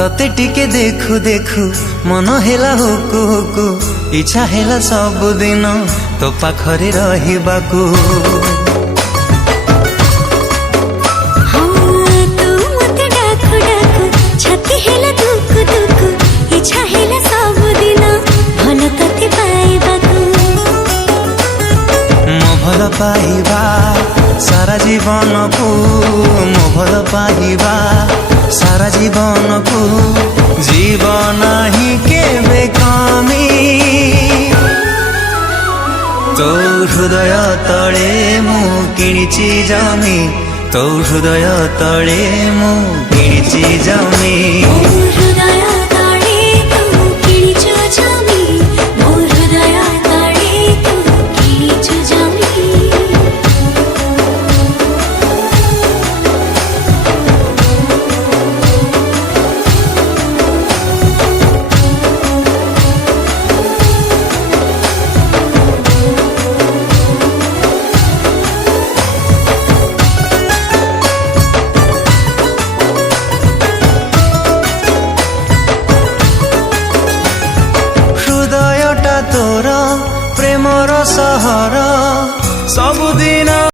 तते टिके देखु देखु मन हेला हुकु हुकु इच्छा हेला सब दिन तो पाखरे रहिबाकू। भल पाइबा सारा जीवन को मो भल पाइबा सारा जीवन को जीवन ही केबे कमी तो हृदय तले मु किणिची जमी तो हृदय तले मु किणिची जमी। तोर प्रेमर सहर सबुदिन